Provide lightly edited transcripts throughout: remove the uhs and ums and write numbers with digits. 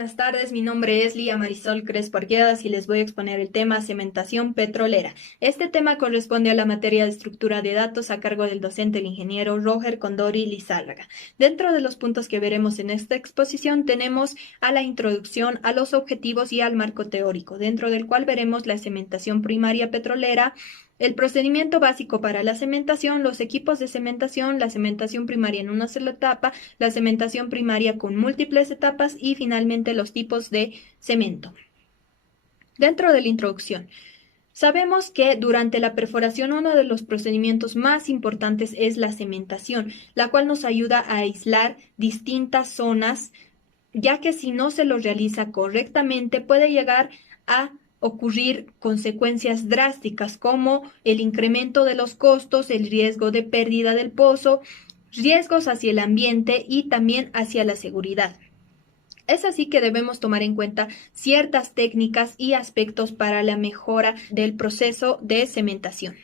buenas tardes. Mi nombre es Lía Marisol Crespo Arguedas y les voy a exponer el tema cementación petrolera. Este tema corresponde a la materia de estructura de datos a cargo del docente el ingeniero Roger Condori Lizárraga. Dentro de los puntos que veremos en esta exposición tenemos a la introducción, a los objetivos y al marco teórico, dentro del cual veremos la cementación primaria petrolera, el procedimiento básico para la cementación, los equipos de cementación, la cementación primaria en una sola etapa, la cementación primaria con múltiples etapas y finalmente los tipos de cemento. Dentro de la introducción, sabemos que durante la perforación uno de los procedimientos más importantes es la cementación, la cual nos ayuda a aislar distintas zonas, ya que si no se lo realiza correctamente puede llegar a ocurrir consecuencias drásticas como el incremento de los costos, el riesgo de pérdida del pozo, riesgos hacia el ambiente y también hacia la seguridad. Es así que debemos tomar en cuenta ciertas técnicas y aspectos para la mejora del proceso de cementación.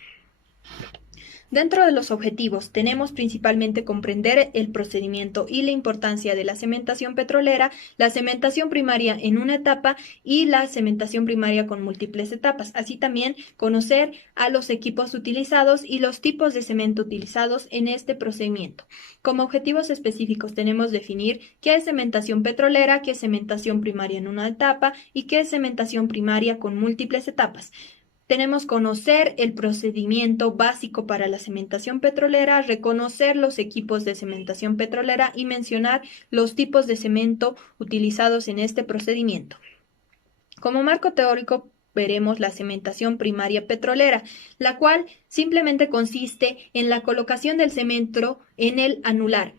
Dentro de los objetivos tenemos principalmente comprender el procedimiento y la importancia de la cementación petrolera, la cementación primaria en una etapa y la cementación primaria con múltiples etapas. Así también conocer a los equipos utilizados y los tipos de cemento utilizados en este procedimiento. Como objetivos específicos tenemos definir qué es cementación petrolera, qué es cementación primaria en una etapa y qué es cementación primaria con múltiples etapas. Tenemos conocer el procedimiento básico para la cementación petrolera, reconocer los equipos de cementación petrolera y mencionar los tipos de cemento utilizados en este procedimiento. Como marco teórico veremos la cementación primaria petrolera, la cual simplemente consiste en la colocación del cemento en el anular.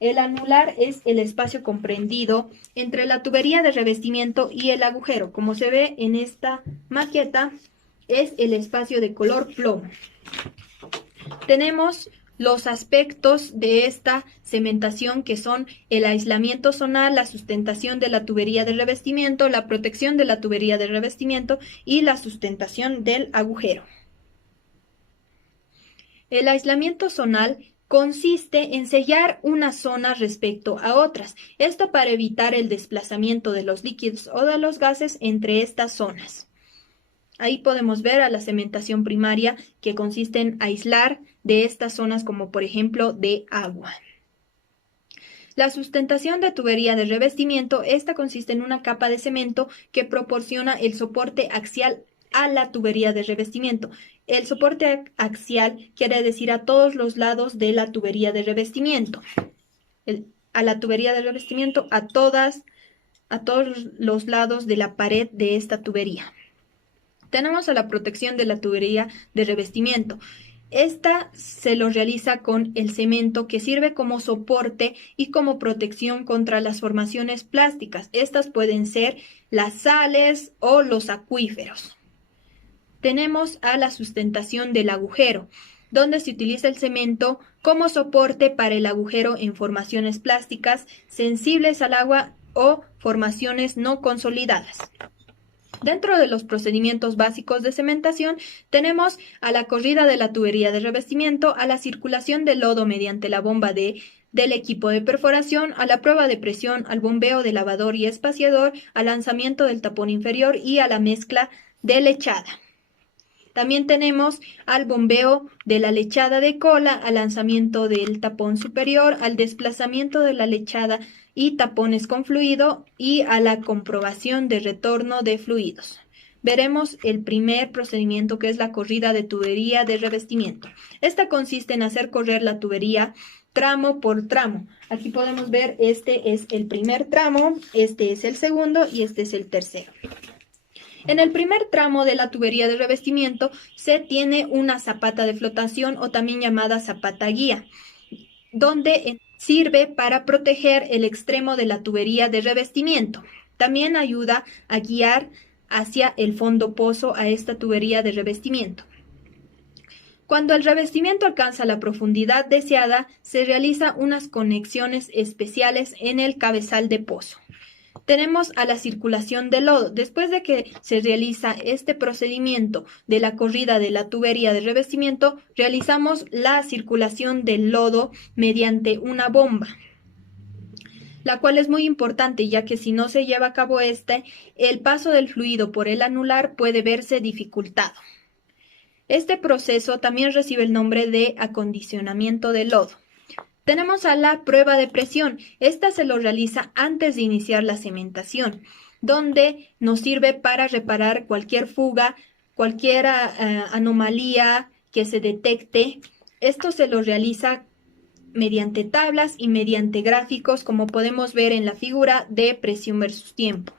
El anular es el espacio comprendido entre la tubería de revestimiento y el agujero. Como se ve en esta maqueta, es el espacio de color plomo. Tenemos los aspectos de esta cementación que son el aislamiento zonal, la sustentación de la tubería de revestimiento, la protección de la tubería de revestimiento y la sustentación del agujero. El aislamiento zonal consiste en sellar una zona respecto a otras, esto para evitar el desplazamiento de los líquidos o de los gases entre estas zonas. Ahí podemos ver a la cementación primaria que consiste en aislar de estas zonas como por ejemplo de agua. La sustentación de tubería de revestimiento, esta consiste en una capa de cemento que proporciona el soporte axial a la tubería de revestimiento. El soporte axial quiere decir a todos los lados de la tubería de revestimiento. A la tubería de revestimiento, a todos los lados de la pared de esta tubería. Tenemos a la protección de la tubería de revestimiento. Esta se lo realiza con el cemento que sirve como soporte y como protección contra las formaciones plásticas. Estas pueden ser las sales o los acuíferos. Tenemos a la sustentación del agujero, donde se utiliza el cemento como soporte para el agujero en formaciones plásticas sensibles al agua o formaciones no consolidadas. Dentro de los procedimientos básicos de cementación tenemos a la corrida de la tubería de revestimiento, a la circulación del lodo mediante la bomba del equipo de perforación, a la prueba de presión, al bombeo de lavador y espaciador, al lanzamiento del tapón inferior y a la mezcla de lechada. También tenemos al bombeo de la lechada de cola, al lanzamiento del tapón superior, al desplazamiento de la lechada y tapones con fluido y a la comprobación de retorno de fluidos. Veremos el primer procedimiento que es la corrida de tubería de revestimiento. Esta consiste en hacer correr la tubería tramo por tramo. Aquí podemos ver, este es el primer tramo, este es el segundo y este es el tercero. En el primer tramo de la tubería de revestimiento se tiene una zapata de flotación o también llamada zapata guía, donde sirve para proteger el extremo de la tubería de revestimiento. También ayuda a guiar hacia el fondo pozo a esta tubería de revestimiento. Cuando el revestimiento alcanza la profundidad deseada, se realizan unas conexiones especiales en el cabezal de pozo. Tenemos a la circulación del lodo. Después de que se realiza este procedimiento de la corrida de la tubería de revestimiento, realizamos la circulación del lodo mediante una bomba. la cual es muy importante, ya que si no se lleva a cabo el paso del fluido por el anular puede verse dificultado. Este proceso también recibe el nombre de acondicionamiento de lodo. Tenemos a la prueba de presión. Esta se lo realiza antes de iniciar la cementación, donde nos sirve para reparar cualquier fuga, cualquier anomalía que se detecte. Esto se lo realiza mediante tablas y mediante gráficos, como podemos ver en la figura de presión versus tiempo.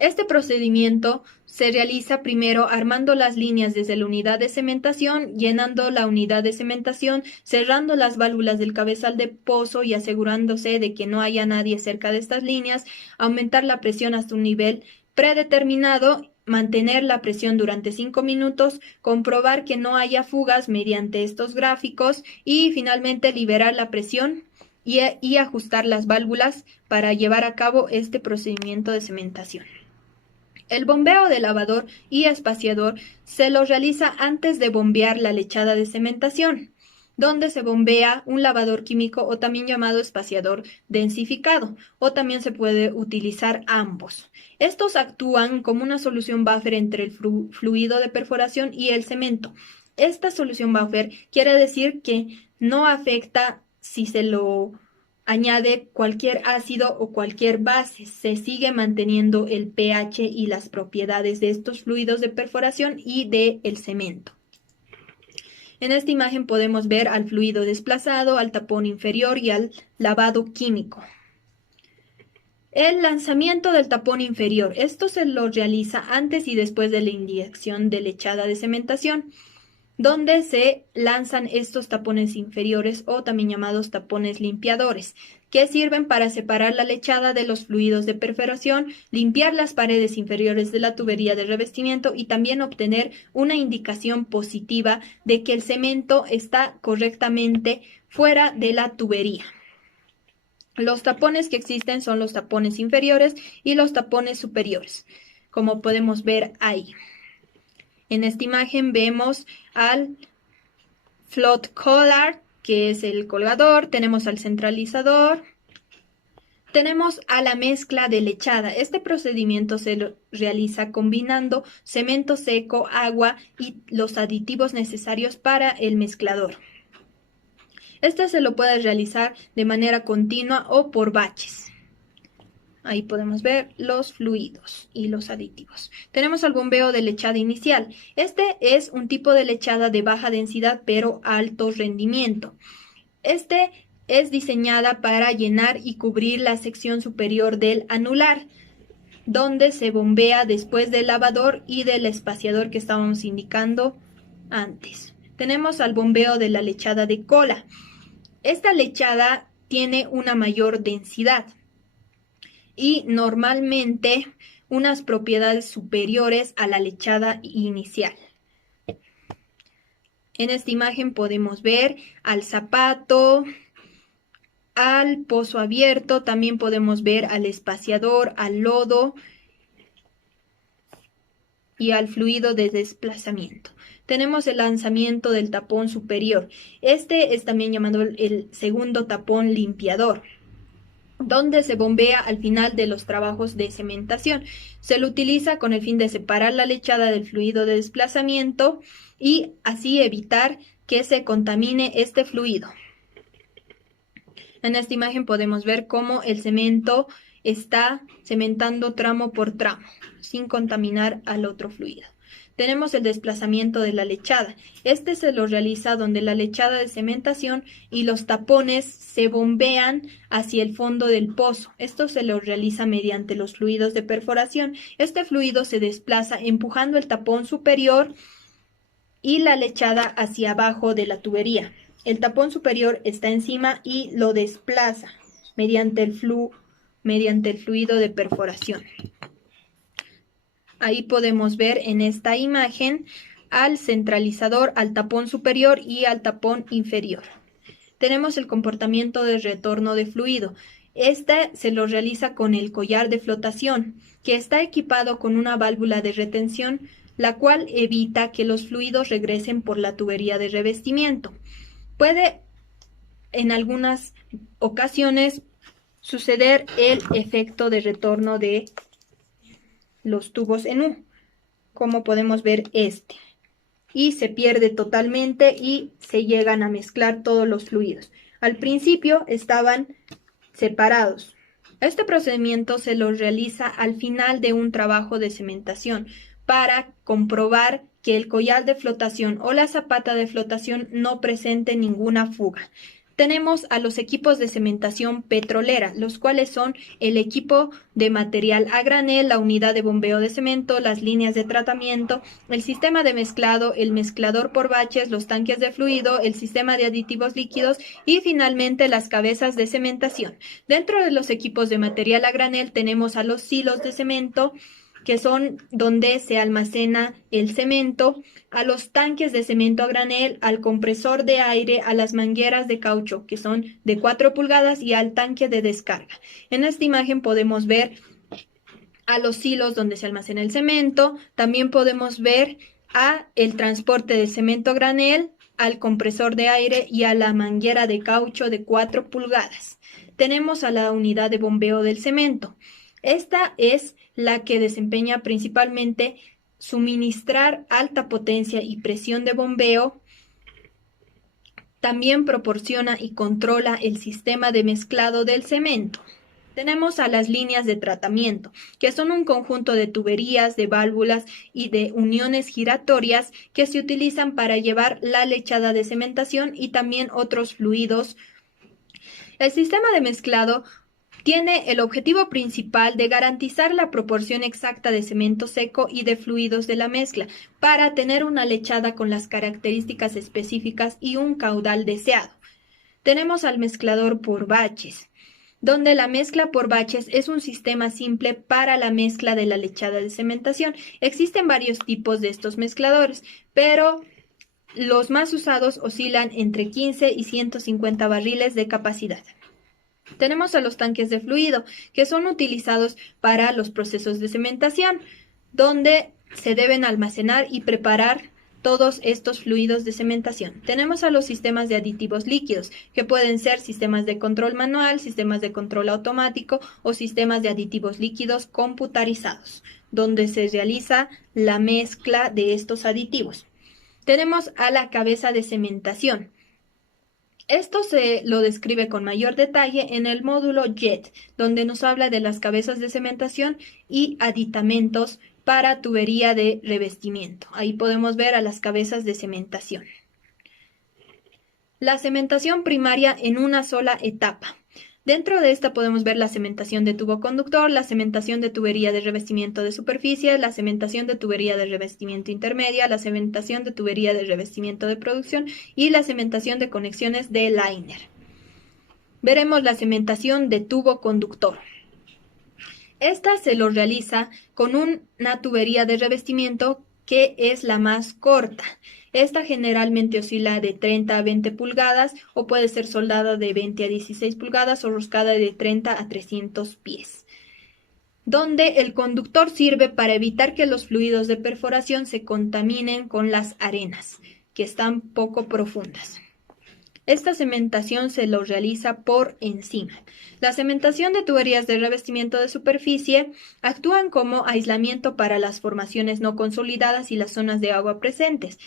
Este procedimiento se realiza primero armando las líneas desde la unidad de cementación, llenando la unidad de cementación, cerrando las válvulas del cabezal de pozo y asegurándose de que no haya nadie cerca de estas líneas, aumentar la presión hasta un nivel predeterminado, mantener la presión durante 5 minutos, comprobar que no haya fugas mediante estos gráficos y finalmente liberar la presión y ajustar las válvulas para llevar a cabo este procedimiento de cementación. El bombeo de lavador y espaciador se lo realiza antes de bombear la lechada de cementación, donde se bombea un lavador químico o también llamado espaciador densificado, o también se puede utilizar ambos. Estos actúan como una solución buffer entre el fluido de perforación y el cemento. Esta solución buffer quiere decir que no afecta si se lo añade cualquier ácido o cualquier base, se sigue manteniendo el pH y las propiedades de estos fluidos de perforación y del cemento. En esta imagen podemos ver al fluido desplazado, al tapón inferior y al lavado químico. El lanzamiento del tapón inferior. Esto se lo realiza antes y después de la inyección de lechada de cementación, donde se lanzan estos tapones inferiores o también llamados tapones limpiadores, que sirven para separar la lechada de los fluidos de perforación, limpiar las paredes inferiores de la tubería de revestimiento y también obtener una indicación positiva de que el cemento está correctamente fuera de la tubería. Los tapones que existen son los tapones inferiores y los tapones superiores, como podemos ver ahí. En esta imagen vemos al float collar, que es el colgador, tenemos al centralizador, tenemos a la mezcla de lechada. Este procedimiento se realiza combinando cemento seco, agua y los aditivos necesarios para el mezclador. Este se lo puede realizar de manera continua o por baches. Ahí podemos ver los fluidos y los aditivos. Tenemos el bombeo de lechada inicial. Este es un tipo de lechada de baja densidad pero alto rendimiento. Este es diseñada para llenar y cubrir la sección superior del anular, donde se bombea después del lavador y del espaciador que estábamos indicando antes. Tenemos al bombeo de la lechada de cola. Esta lechada tiene una mayor densidad y normalmente unas propiedades superiores a la lechada inicial. En esta imagen podemos ver al zapato, al pozo abierto, también podemos ver al espaciador, al lodo y al fluido de desplazamiento. Tenemos el lanzamiento del tapón superior. Este es también llamado el segundo tapón limpiador, donde se bombea al final de los trabajos de cementación. Se lo utiliza con el fin de separar la lechada del fluido de desplazamiento y así evitar que se contamine este fluido. En esta imagen podemos ver cómo el cemento está cementando tramo por tramo, sin contaminar al otro fluido. Tenemos el desplazamiento de la lechada. Este se lo realiza donde la lechada de cementación y los tapones se bombean hacia el fondo del pozo. Esto se lo realiza mediante los fluidos de perforación. Este fluido se desplaza empujando el tapón superior y la lechada hacia abajo de la tubería. El tapón superior está encima y lo desplaza mediante el fluido de perforación. Ahí podemos ver en esta imagen al centralizador, al tapón superior y al tapón inferior. Tenemos el comportamiento de retorno de fluido. Este se lo realiza con el collar de flotación, que está equipado con una válvula de retención, la cual evita que los fluidos regresen por la tubería de revestimiento. Puede en algunas ocasiones suceder el efecto de retorno de los tubos en U, como podemos ver y se pierde totalmente y se llegan a mezclar todos los fluidos. Al principio estaban separados. Este procedimiento se lo realiza al final de un trabajo de cementación para comprobar que el collal de flotación o la zapata de flotación no presente ninguna fuga. Tenemos a los equipos de cementación petrolera, los cuales son el equipo de material a granel, la unidad de bombeo de cemento, las líneas de tratamiento, el sistema de mezclado, el mezclador por baches, los tanques de fluido, el sistema de aditivos líquidos y finalmente las cabezas de cementación. Dentro de los equipos de material a granel tenemos a los silos de cemento, que son donde se almacena el cemento, a los tanques de cemento a granel, al compresor de aire, a las mangueras de caucho, que son de 4 pulgadas, y al tanque de descarga. En esta imagen podemos ver a los silos donde se almacena el cemento, también podemos ver a el transporte de cemento a granel, al compresor de aire y a la manguera de caucho de 4 pulgadas. Tenemos a la unidad de bombeo del cemento. Esta es la que desempeña principalmente suministrar alta potencia y presión de bombeo. También proporciona y controla el sistema de mezclado del cemento. Tenemos a las líneas de tratamiento, que son un conjunto de tuberías, de válvulas y de uniones giratorias que se utilizan para llevar la lechada de cementación y también otros fluidos. El sistema de mezclado tiene el objetivo principal de garantizar la proporción exacta de cemento seco y de fluidos de la mezcla para tener una lechada con las características específicas y un caudal deseado. Tenemos al mezclador por baches, donde la mezcla por baches es un sistema simple para la mezcla de la lechada de cementación. Existen varios tipos de estos mezcladores, pero los más usados oscilan entre 15 y 150 barriles de capacidad. Tenemos a los tanques de fluido, que son utilizados para los procesos de cementación, donde se deben almacenar y preparar todos estos fluidos de cementación. Tenemos a los sistemas de aditivos líquidos, que pueden ser sistemas de control manual, sistemas de control automático o sistemas de aditivos líquidos computarizados, donde se realiza la mezcla de estos aditivos. Tenemos a la cabeza de cementación. Esto se lo describe con mayor detalle en el módulo JET, donde nos habla de las cabezas de cementación y aditamentos para tubería de revestimiento. Ahí podemos ver a las cabezas de cementación. La cementación primaria en una sola etapa. Dentro de esta podemos ver la cementación de tubo conductor, la cementación de tubería de revestimiento de superficie, la cementación de tubería de revestimiento intermedia, la cementación de tubería de revestimiento de producción y la cementación de conexiones de liner. Veremos la cementación de tubo conductor. Esta se lo realiza con una tubería de revestimiento que es la más corta. Esta generalmente oscila de 30 a 20 pulgadas o puede ser soldada de 20 a 16 pulgadas o roscada de 30 a 300 pies, donde el conductor sirve para evitar que los fluidos de perforación se contaminen con las arenas, que están poco profundas. Esta cementación se lo realiza por encima. La cementación de tuberías de revestimiento de superficie actúan como aislamiento para las formaciones no consolidadas y las zonas de agua presentes.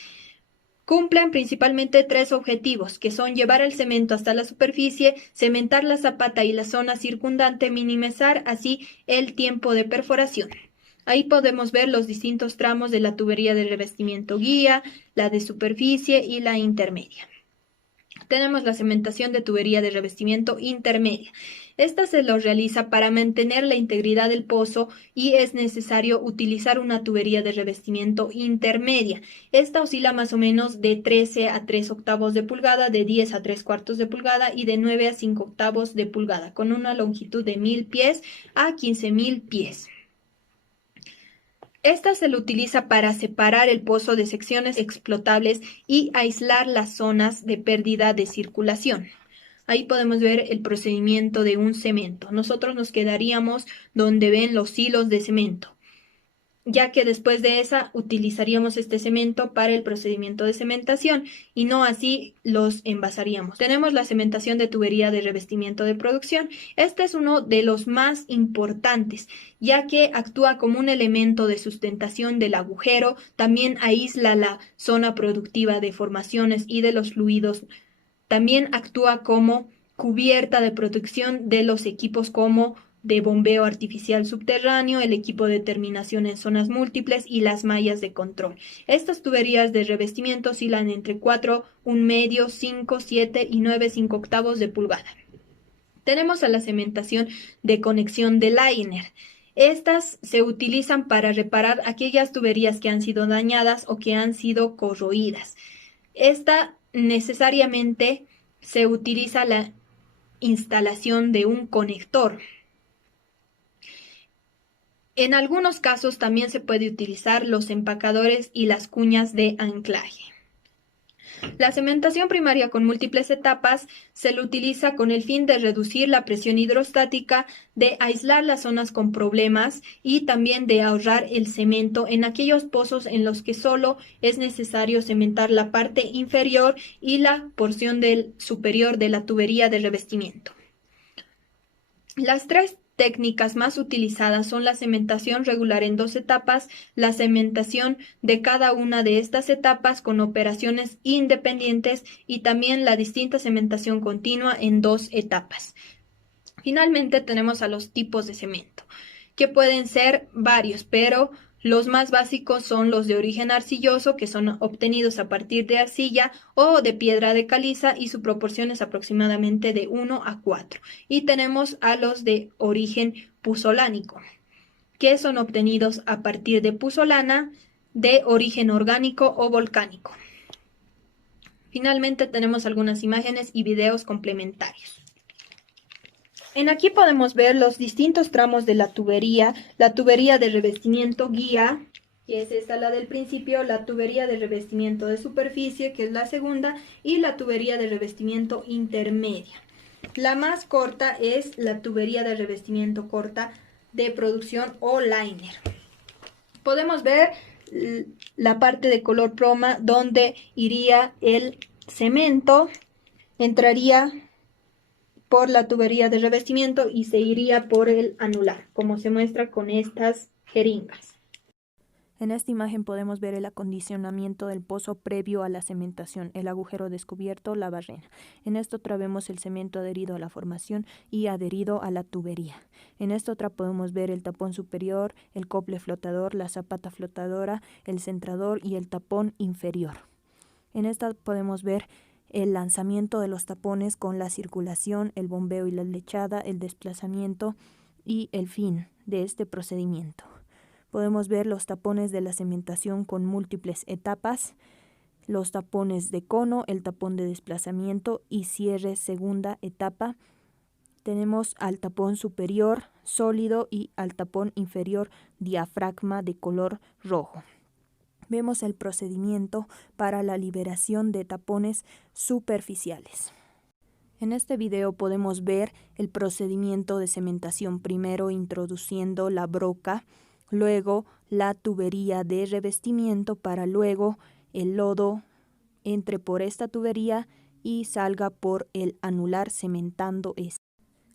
Cumplen principalmente 3 objetivos, que son llevar el cemento hasta la superficie, cementar la zapata y la zona circundante, minimizar así el tiempo de perforación. Ahí podemos ver los distintos tramos de la tubería de revestimiento guía, la de superficie y la intermedia. Tenemos la cementación de tubería de revestimiento intermedia. Esta se lo realiza para mantener la integridad del pozo y es necesario utilizar una tubería de revestimiento intermedia. Esta oscila más o menos de 13 a 3 octavos de pulgada, de 10 a 3 cuartos de pulgada y de 9 a 5 octavos de pulgada, con una longitud de 1000 pies a 15.000 pies. Esta se lo utiliza para separar el pozo de secciones explotables y aislar las zonas de pérdida de circulación. Ahí podemos ver el procedimiento de un cemento. Nosotros nos quedaríamos donde ven los hilos de cemento. ya que después de esa utilizaríamos este cemento para el procedimiento de cementación y no así los envasaríamos. Tenemos la cementación de tubería de revestimiento de producción. Este es uno de los más importantes, ya que actúa como un elemento de sustentación del agujero, también aísla la zona productiva de formaciones y de los fluidos, también actúa como cubierta de protección de los equipos como de bombeo artificial subterráneo, el equipo de terminación en zonas múltiples y las mallas de control. Estas tuberías de revestimiento oscilan entre 4, 1/2, 5, 7 y 9, 5 octavos de pulgada. Tenemos a la cementación de conexión de liner. Estas se utilizan para reparar aquellas tuberías que han sido dañadas o que han sido corroídas. Esta necesariamente se utiliza la instalación de un conector. En algunos casos también se puede utilizar los empacadores y las cuñas de anclaje. La cementación primaria con múltiples etapas se lo utiliza con el fin de reducir la presión hidrostática, de aislar las zonas con problemas y también de ahorrar el cemento en aquellos pozos en los que solo es necesario cementar la parte inferior y la porción superior de la tubería de revestimiento. Las tres técnicas más utilizadas son la cementación regular en 2 etapas, la cementación de cada una de estas etapas con operaciones independientes y también la distinta cementación continua en 2 etapas. Finalmente tenemos a los tipos de cemento, que pueden ser varios, pero los más básicos son los de origen arcilloso, que son obtenidos a partir de arcilla o de piedra de caliza y su proporción es aproximadamente de 1 a 4. Y tenemos a los de origen puzolánico, que son obtenidos a partir de puzolana de origen orgánico o volcánico. Finalmente tenemos algunas imágenes y videos complementarios. Aquí podemos ver los distintos tramos de la tubería de revestimiento guía, que es esta la del principio, la tubería de revestimiento de superficie, que es la segunda, y la tubería de revestimiento intermedia. La más corta es la tubería de revestimiento corta de producción o liner. Podemos ver la parte de color ploma donde iría el cemento, entraría por la tubería de revestimiento y se iría por el anular, como se muestra con estas jeringas. En esta imagen podemos ver el acondicionamiento del pozo previo a la cementación, el agujero descubierto, la barrena. En esta otra vemos el cemento adherido a la formación y adherido a la tubería. En esta otra podemos ver el tapón superior, el cople flotador, la zapata flotadora, el centrador y el tapón inferior. En esta podemos ver el lanzamiento de los tapones con la circulación, el bombeo y la lechada, el desplazamiento y el fin de este procedimiento. Podemos ver los tapones de la cementación con múltiples etapas, los tapones de cono, el tapón de desplazamiento y cierre segunda etapa. Tenemos al tapón superior sólido y al tapón inferior diafragma de color rojo. Vemos el procedimiento para la liberación de tapones superficiales. En este video podemos ver el procedimiento de cementación, primero introduciendo la broca, luego la tubería de revestimiento para luego el lodo entre por esta tubería y salga por el anular cementando este.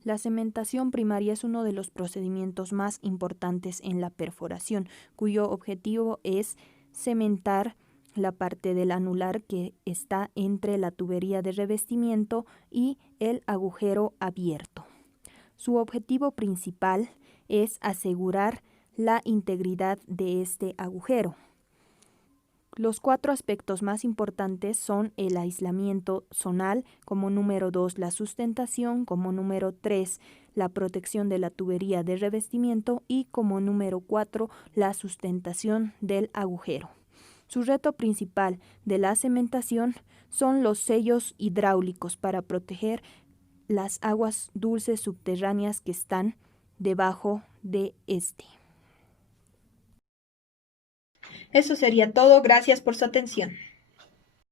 La cementación primaria es uno de los procedimientos más importantes en la perforación, cuyo objetivo es cementar la parte del anular que está entre la tubería de revestimiento y el agujero abierto. Su objetivo principal es asegurar la integridad de este agujero. Los 4 aspectos más importantes son el aislamiento zonal, como número 2 la sustentación, como número 3 la protección de la tubería de revestimiento y como número 4 la sustentación del agujero. Su reto principal de la cementación son los sellos hidráulicos para proteger las aguas dulces subterráneas que están debajo de este. Eso sería todo. Gracias por su atención.